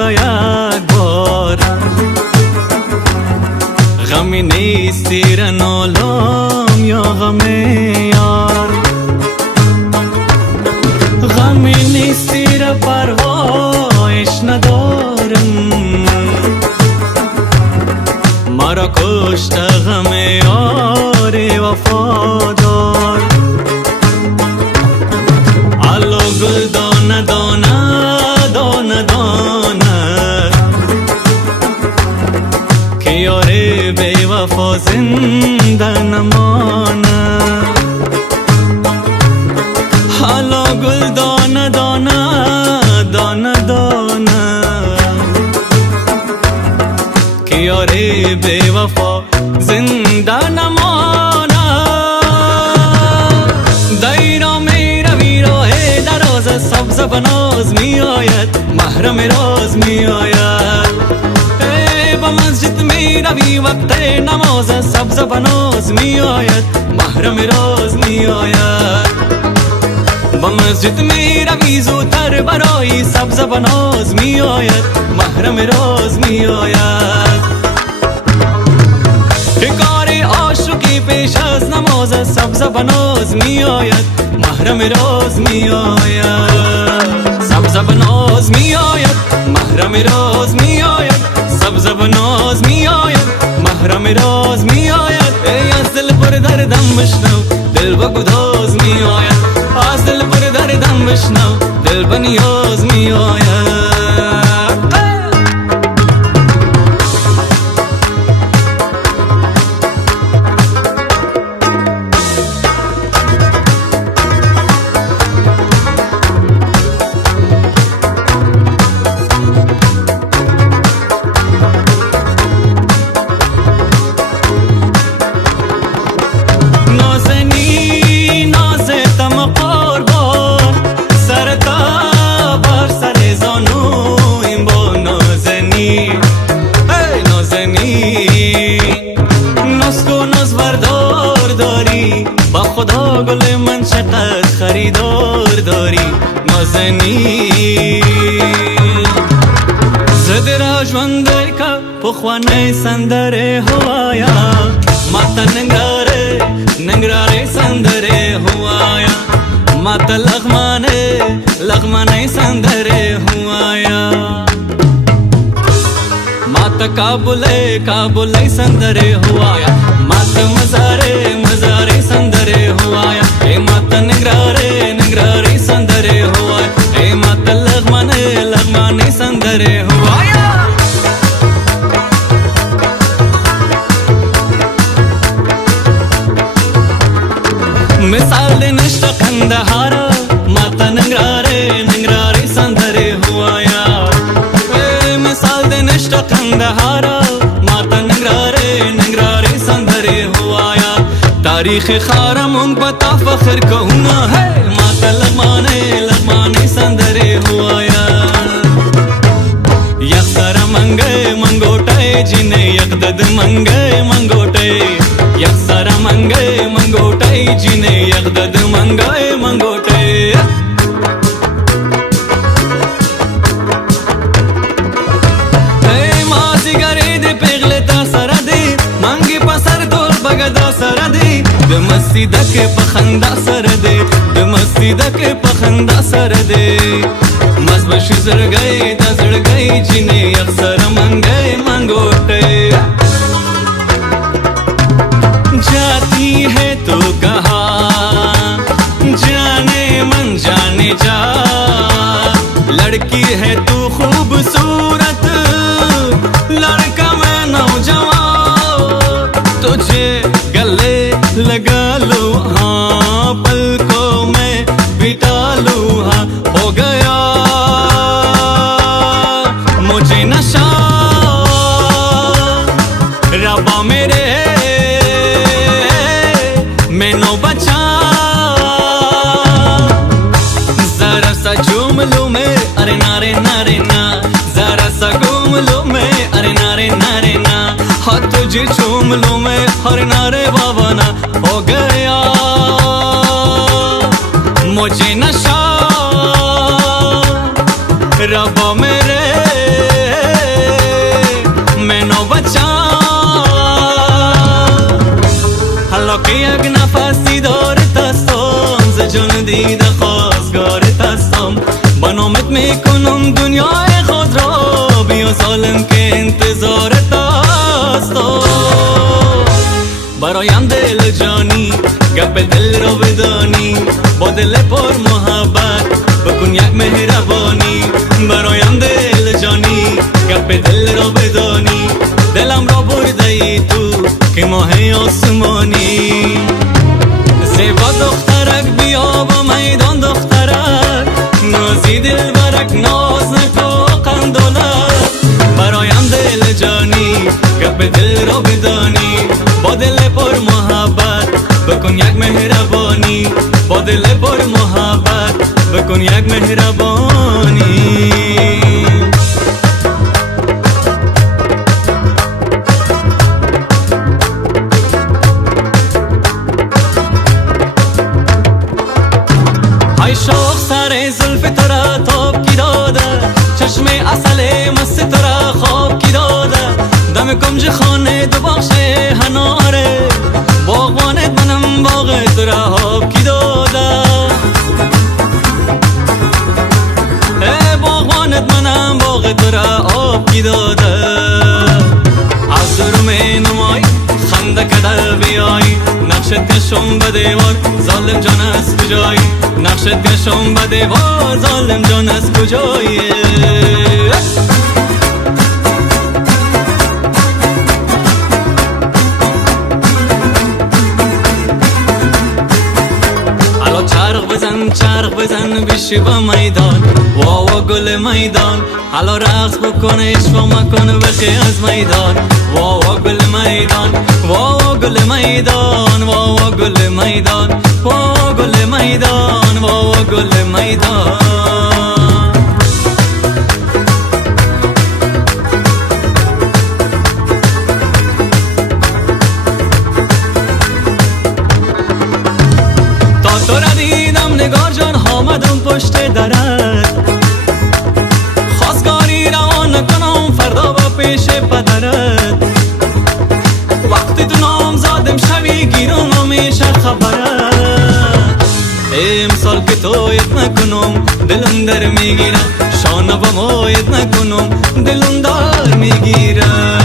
به یک بار. غمی نیستی را نالم یا غم یار، غمی نیستی را پروایش ندارم. مرا کشت غم یار وفادار. علو گل دانه دانه دانه دانه که یار بی وفا زنده نمانه. علو گل دانه دانه دانه دانه که یار بی وفا زنده نمانه. دیرا می روی راه دراز، سبز بناز می آید، محرم راز می آید. با مسجد می روی وقت نماز، سبز بناز می آید، محرم راز می آید. با مسجد می روی زودتر برای سبز بناز می آید، محرم راز می آید. کار عاشقی پیش از نماز، سبز بناز می آید، محرم راز می آید. سبز بناز می آید، محرم راز می آید. سبز بناز می آید، محرم راز می آید. ای از دل پر دردم بشنو، دل با گداز می آید. از دل پر دردم بشنو، دل با نیاز می آید. خدا گل من چقدر خریدار داری نازنین. زده را جوانده که پخوانه سندره هوایا. ماتا ننگراره ننگراره سندره هوایا. ماتا لغمانه لغمانه سندره هوایا. ماتا کابله کابله سندره هوایا. ماتا مزاره مزاره سندره هوایا. اے ماتا نگراره نگراره سندره هوایا. اے ماتا لغمانه لغمانه سندره هوایا. مثال دے نشتا قندهارا. ماتا نگراره نگراره سندره هوایا. مثال دے نشتا قندهارا. ماتا نگراره نگراره سندره هوایا. تاریخ خارمون بتا فخر کهونا ہے. ماتا لغمانے لغمانے سندره هوایا. یک سر منگے منگوٹے جنے یک دد منگے منگوٹے. یک سر منگے منگوٹے جنے یک دد منگے منگوٹے. د مسجد کې پخندا سره دے. د مسجد کې پخندا سره دے. مزبش زړګي د زړګي جنې اکثر منګي منګوټه. جاتی ہے تو کہاں جانے من جانے جا. لڑکی ہے تو خوبصورت لڑکا میں نوجوان. تجھے گلے لگا لو ہاں پلکوں میں بٹا لو ہاں. ہو گیا مجھے نشہ ربا میرے میں نو بچا. ذرا سا جھوم لوں میں ارے نارے نارے نا. ذرا سا گھوم لوں میں ارے نارے نارے نا. ہاتھ تجھے چوم لوں میں ہر نارے بابا نا. ہو گیا مجھے نشہ ربا میرے دیده خواستگارت هستم، با نامت میکنم دنیای خود را، بیا ظالم که انتظارت هستم. برایم دل جانی گپ دل را بدانی، با دل پر محبت بکن یک مهربانی. برایم دل جانی گپ دل را بدانی، دلم را برده ای تو که ماه آسمانی. زیبا دخترک بیا با میدان دخترک، نازی دل برک ناز نکو قندولک. برایم دل جانی گپ دل را بدانی، با دل پر محبت بکن یک مهربانی، با دل پر محبت بکن یک مهربانی. های شوق سر زلف تو را تاب کی داده، چشم اصل مست تو را خواب کی داده. دم کنج خانه دو بخش هناره، باغوانت منم باغ تو را آب کی داده. باغوانت منم باغ تو را آب کی داده. از روم نمای خنده کده بیای، نقشت کشم به دیوار ظالم جان از کجایی، نقشت کشم به دیوار ظالم جان از کجایی. حالا چرخ بزن بیشی با میدان، واوا گل میدان. حالا رقص بکن اشوا مکن بخی از میدان، واوا گل میدان، واوا گل میدان، واوا گل میدان، واوا گل میدان، واوا گل میدان. تا تو را دیدم نگار جان آمدم پشت درت، خواستگاری را نکنم فردا با پیش پدرت. وقتی تو نامزادم شوی گیرم همیشه خبرت. امسال که تویت نکنم دلم در میگیرم، شانه با مایت نکنم دلم دار میگیرم.